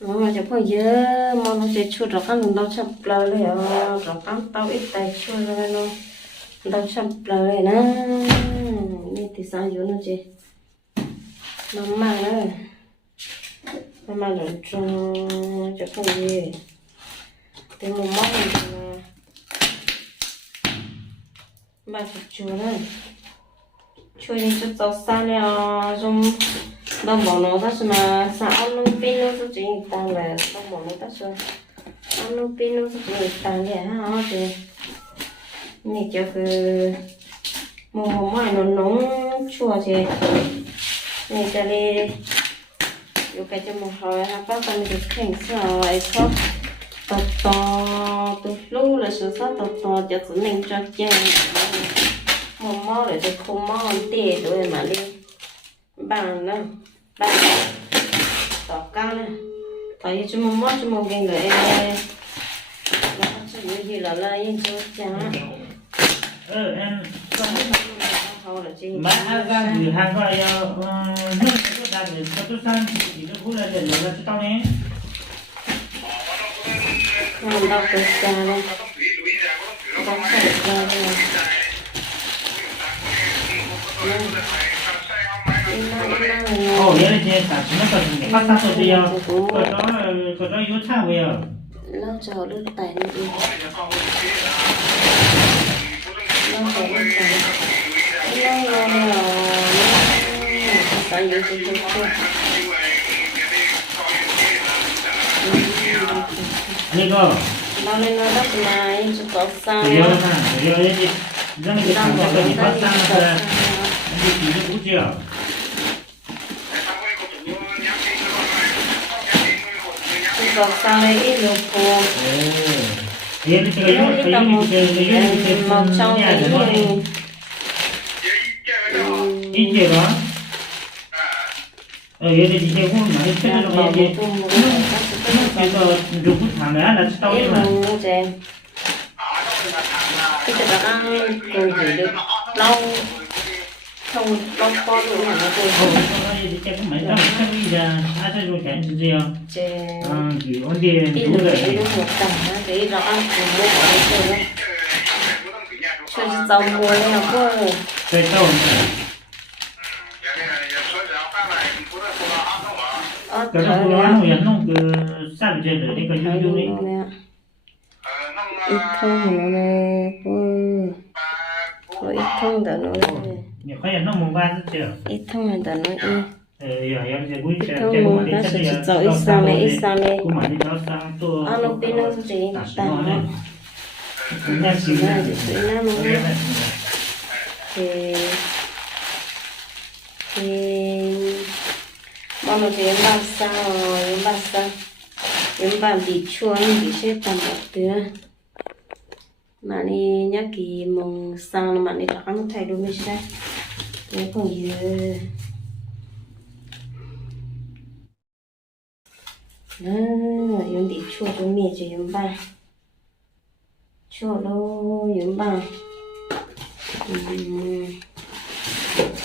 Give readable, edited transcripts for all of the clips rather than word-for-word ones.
màจะพอเยอะมองเราจะชุดเราข้างเราชับเปล่าเลยเราข้างเตาอีกแต่ชุดเลยเนาะเราชับเปล่าเลยนะนี่ติดสายอยู่นะเจ๊น้ำมันเลยน้ำมันเราจะพอเยอะแต่มุมมองมันมาชุดชุดเลยชุดนี้จะต่อสายแล้วจงđông bọn nó ta xem mà sao ăn lông pin nó chỉ tăng là đông bọn nó ta xem ăn lông pin nó chỉ tăng vậy ha thì này cho cái mùa mai nó nóng chua thì này cho điอยู่ไปจะมองเขาฮะป้าตอนนี้แข่งสายเขาต่อตัวลูกเลยสุดท้ายต่อจะถึงหนึ่งจักรยานมอเลยจะคุมมอเตะด้วยมาเลยบางนะบางต่อก้าวนะต่อยี่ชั่วโมงชั่วโมงเก่งเลยแล้วจะอยู่ที่เราเลยยังจะจ้าem เขาเลยจริง mà ăn ra thì hàng gọi là nước cho ta để cho tôi sang thì nó cũng là để là cho tao nhé เราตัวจ้าเลยต้องใส่จ้าเลย ồ vậy là chị cả chúng nó còn phát sát rồi gì không còn đó yếu thao vậy à เราจะเอาเลือดไตนี่ดีเราจะเลือดไตเราใส่อยู่ที่ตัว นี่ก็ เราเลยเราต้องมาจุดต่อสาย เดี๋ยวนะเดี๋ยวนี่จะไม่ทำจะมีphát sát làนี่คือจะพูดเจ้าต่อสายอีลูกโป่ง Dia ni cakap you, dia mau caw ni. Ini je kan? Dia ni dia pun mana cakap nak dia. Kita dulu tham lah, nak tahu ni lah. Kita dah cùng gì được lâu không lâu con nữa mà nó tôi không. Dia cakap mấy năm chắc đi ra, ai sẽ dùng cái gì không? Kiểu vấn đề đúng rồi. Đi một tầng á, cái đó ăn cùng mua ở đây chơi đấy. Chơi rau mua này không có. Chơi tàu. Cái đó nó nó cứ sao chơi được cái cái vui vui đấy. Ít thông thì nó có ít thông để nó nhiều cái nó mùng ba rất chưa ít thông thì để nó giờ em sẽ vui chơi chơi mà nó sẽ chỉ cho ít sang này cũng mà đi đó sang tôi ăn nó bên nó chỉ tàn nó ra xíu là chỉ xíu nó luôn thì bọn nó chỉ em bán sao em bán bị chua bị chết tầm một tiếng mà đi nhắc kỳ mong sang mà đi đặt nó thay đổi mới sai cái còn gì đó em bị chua tôi mẹ chỉ em bán chua đâu em bán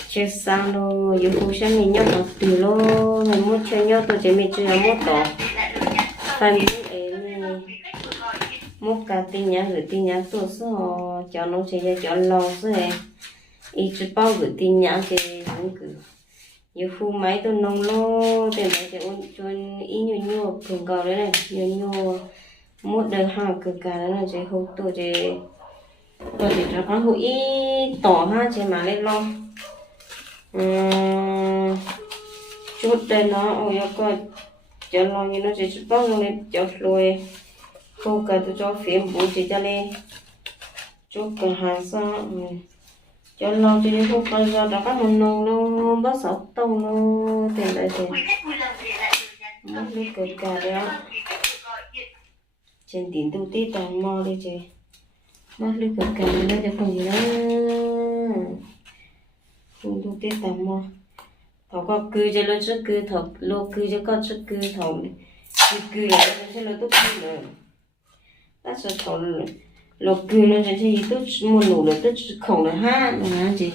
chơi sang đâu em không xem mình nhớ một từ lo mình muốn chơi nhớ tôi chỉ mình chơi một tổ phải một cái tin nhắn gửi tin nhắn tôi số cho nó sẽ cho lo rồi ít chút bao gửi tin nhắn thì cũng cứ nhiều khu máy tôi nông lo thì máy thì ôn chuyên ít nhiều cường cầu đấy này nhiều một đời hàng cực cả đấy là sẽ không tôi sẽ tôi chỉ cho con hụi ít tỏ ha chỉ mà lên lo chút đây nó ôi coi cho lo như nó sẽ chút bao lên cho rồi không cần tôi cho phim bố chỉ cho lên chút cả hàng sao cho lo cho nên không cần ra đó các món nông nó bắt sọc tông nó tiền lại tiền mất nước cực cả đó trên tiền tu tí toàn mò đi chị mất nước cực cả đây cho còn gì đó không tu tí toàn mò thọ có cư cho nó trước cư thọ lô cư cho có trước cư thọ cư lại cho nó tốt hơn ta sẽ thọ lô cư nó sẽ gì tốt mua nụ là tốt khổng là ha là gì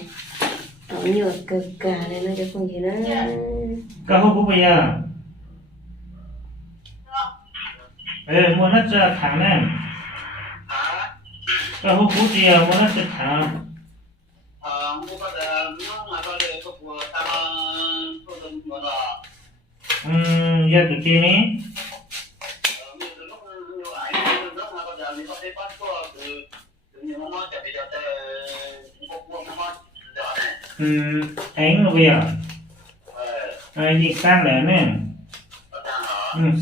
thọ nhiều cực cả đây nó cho còn gì đó có không có bây giờ mua nó cho thẳng này. Cái hút bút gì mua nó cho thẳng. Giờ tụi chị này. Anh bây giờ. Đi sang lại nè.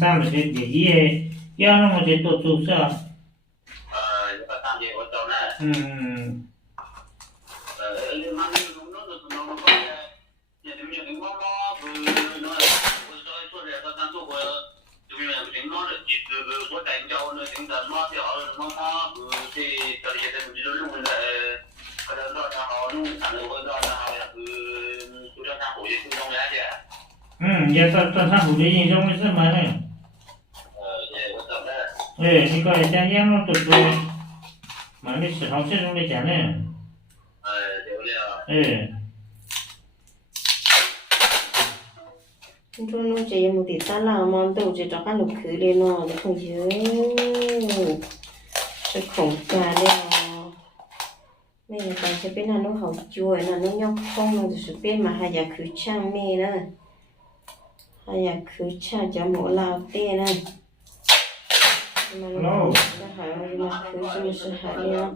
Sang lại để gì giờ nó một cái tổ tụ sao? Giờ tao sang hủ đi trong cái sân mà này. Thì coi cha giang nó tụt rồi. Mà cái sự học sinh trong đây chả này. Tôi nó chỉ một tí ta làm món tôi chỉ cho các lục khứ lên nó để không nhớ sự khổng cả đây mẹ là tại sẽ biết là nó học chuối là nó nhóc không nó sẽ biết mà hay là khứ trang mẹ nữa hay là khứ trang cho mỗi lao tê này mà nó hỏi mà khứ cho mình sẽ hỏi đi đó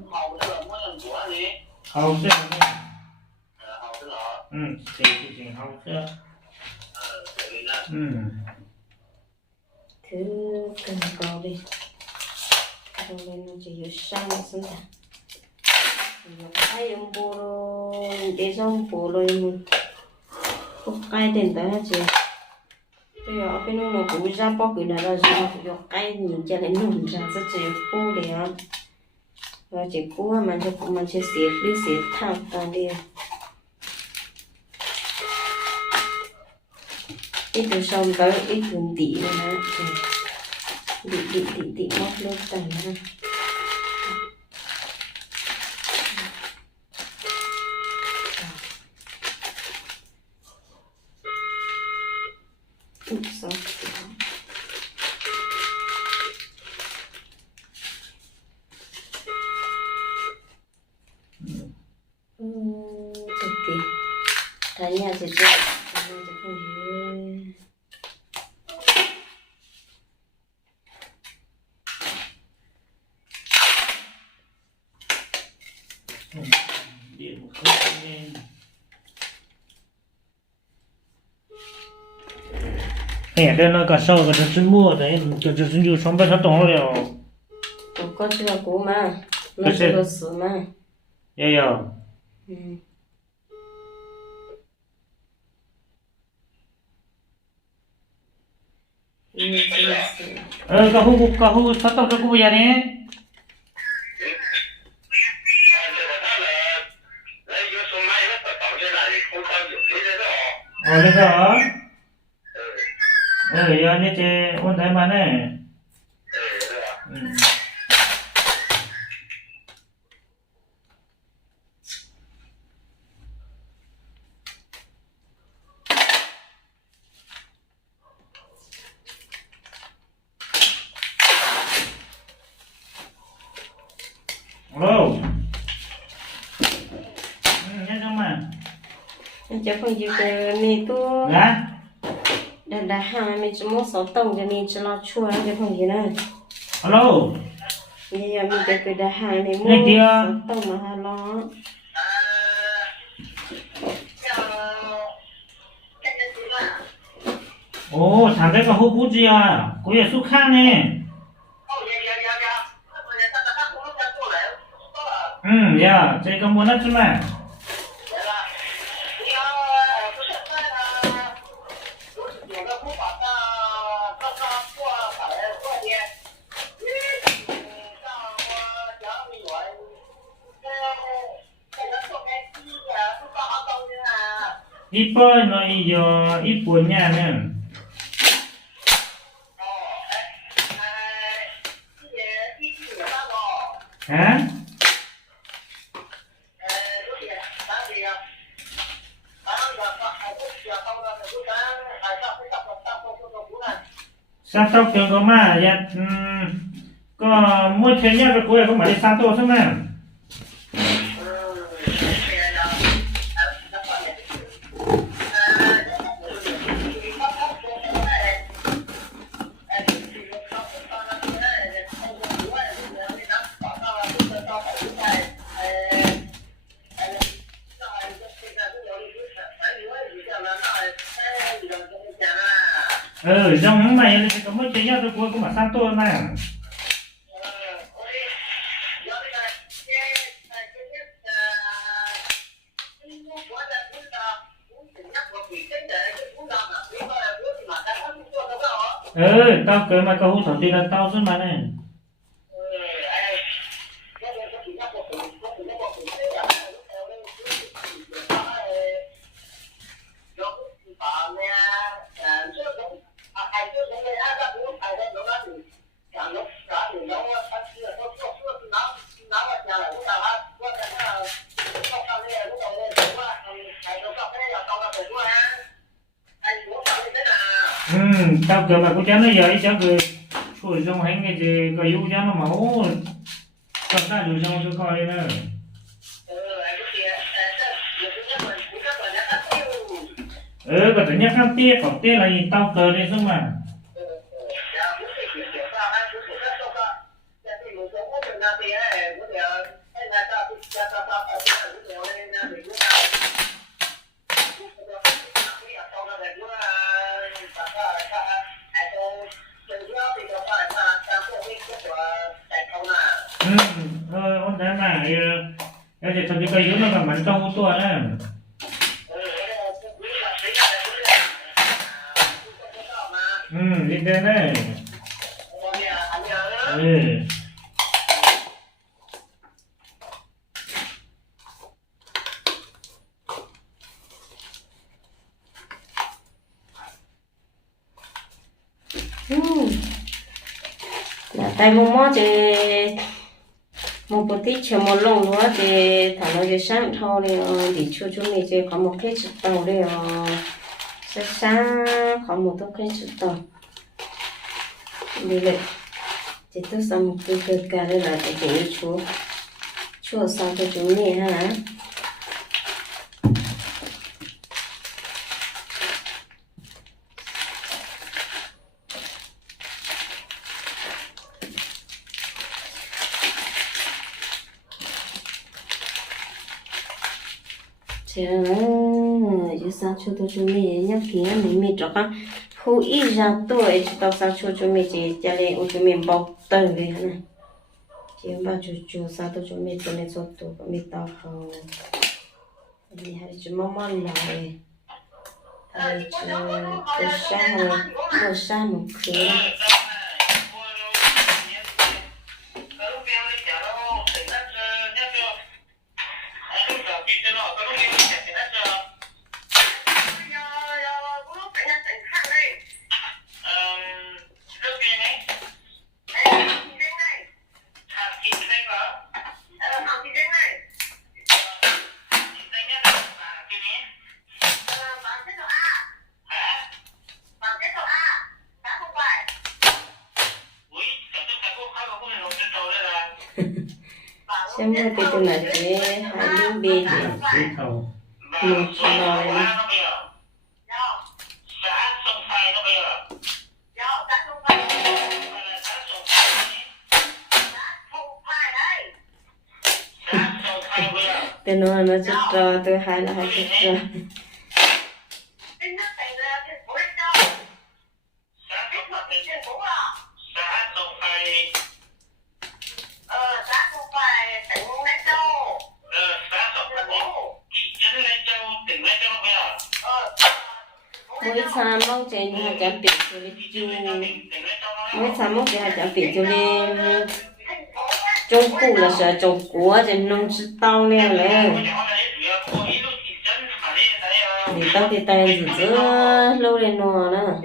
học sinh thì học sinh thứ cần cầu đi cầu lên nó chỉ có sang xong ta cái ông bố để xong bố rồi mình có cái đến đó chứ tôi ở bên nó cũng ra bóc cái này là gì có cái nhìn cho nên nung ra rất chỉ bố để rồi chỉ bố mà mình sẽ xếp thao ta đi ít từ sau tới ít thường tỉ nữa hả tỉ móc lên tầng ha sao thật tỉ thấy nhà chị chơi điện không lên哎，这那个烧个这真木的，这真就上班他懂了。我过去了过嘛，那这个事嘛。也有。Kahu satu tu aku bayar ni. Oh, được rồi. Giờ như chị ôn thấy mà này. Hello. Nhớ không mà. Chắc không chịu cái này tôi. Dạ. Đã hai mình chỉ muốn sáu tổng cho mình chỉ lo chua cái không gì nữa. Hello. Bây giờ mình cái đã hai này mua sáu tổng mà hai lo. Ồ, thằng đấy có hút bút gì à? Có vẻ xúc khang nè. Dạ, chị có muốn ăn chứ mà. Ít bơi nó giờ ít buồn nhà nè. Hả? sao tao kêu có mà ya có mua chuyện nhau cái cuối có mà đi sao tôi sao mà dòng mày thì có mua chuyện nhau cái cuối có mà sao tôi mà tao cười mà câu thằng đi là tao rất mà này tao cười mà cũng chán nó vậy cháu cười thôi xong hành cái gì có yêu chán nó máu còn ta đủ xong cho coi nữa có thể nhắc ăn tia còn tia là gì tao cười đi xong mà ôn thế mà cái gì thằng cái yếu nó mà bắn trong ô tô đấy đi đến đấy là tay mông mót thì một bữa tí chờ một lồng nữa thì thằng nó cái sáng thâu đi thì chú mình thì có một cái chụp tàu đi sáng có một cái chụp tàu đi vậy thì tôi xong một cái cả đây là cái chú sao cho chúng mình ha thế là giờ sao cho tôi chúng mình nhắc kỹ mình cho các khu ít ra tuổi chỉ tao sao cho chúng mình chỉ cho nên chúng mình bọc tờ về này chỉ bao chú sao tôi chúng mình cho nên cho tôi mình tao không thì hay chúng mong lại hay chú tôi sang một khứ xem như cái tôi là chỉ hai miếng bì thì một rồi tên nó chết rồi tôi hai là hai chết rồi mỗi sáng mong trên hai trăm tiền cho lên chú mỗi sáng mong trên hai trăm tiền cho lên trồng củ là sợ trồng củ trên nông sư tao nè lên thì tao thì tay giữ lâu lên nọ nữa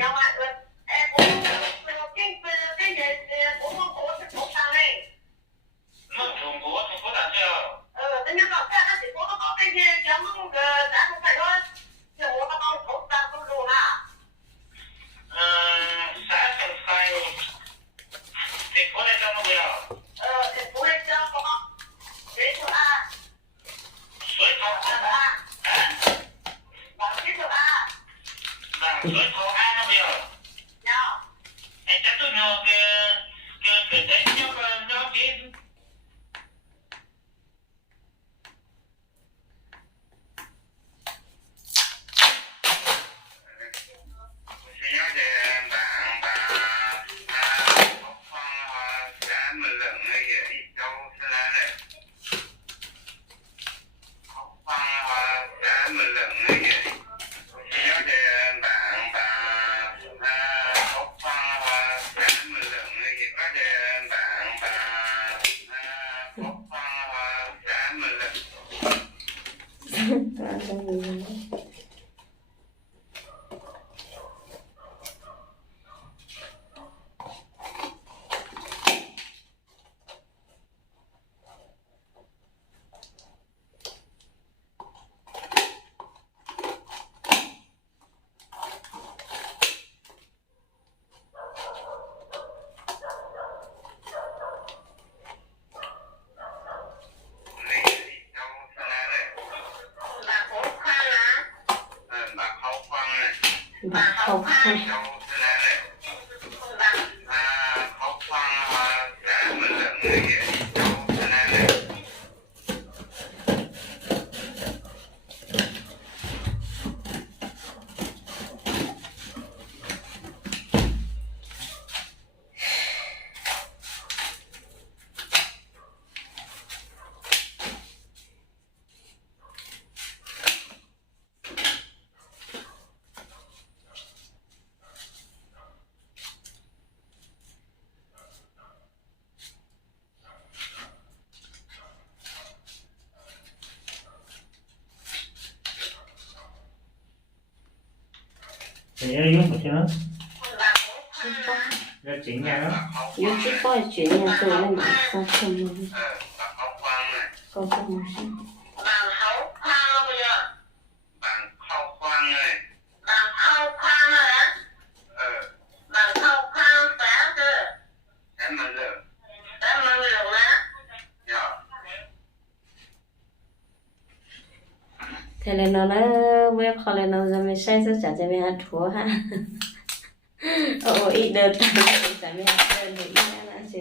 Bà khâu khoan. Thì nó dùng một nó Chip bó. ra chỉnh ra đó. Dù chip bó chuyển nhà tôi lên mạng sao không luôn. Có không một sao. Thế nên nó quét khó lên nó ra mình sai rất chả cho mình ăn thua ha. Ít đợt chả mình ăn đợt thì ít ăn chứ.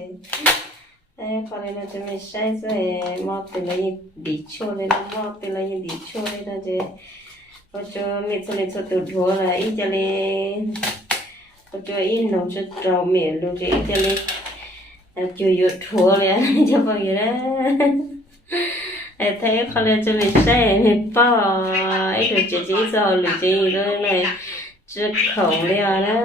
Thế khó lên nó cho mình sai rồi mọc từ lấy đi chua lên nó mọc từ lấy đi chua lên nó chứ. Có cho mình cho lên cho từ thua là ít cho lên. Có cho ít nấu cho trâu miệng luôn chứ ít cho lên. Chưa dụ thua lên cho bao nhiêu đó. Thế khó lên cho mình xe mình bỏ ít được chỉ rồi lì gì rồi này chưa khẩu liao đó.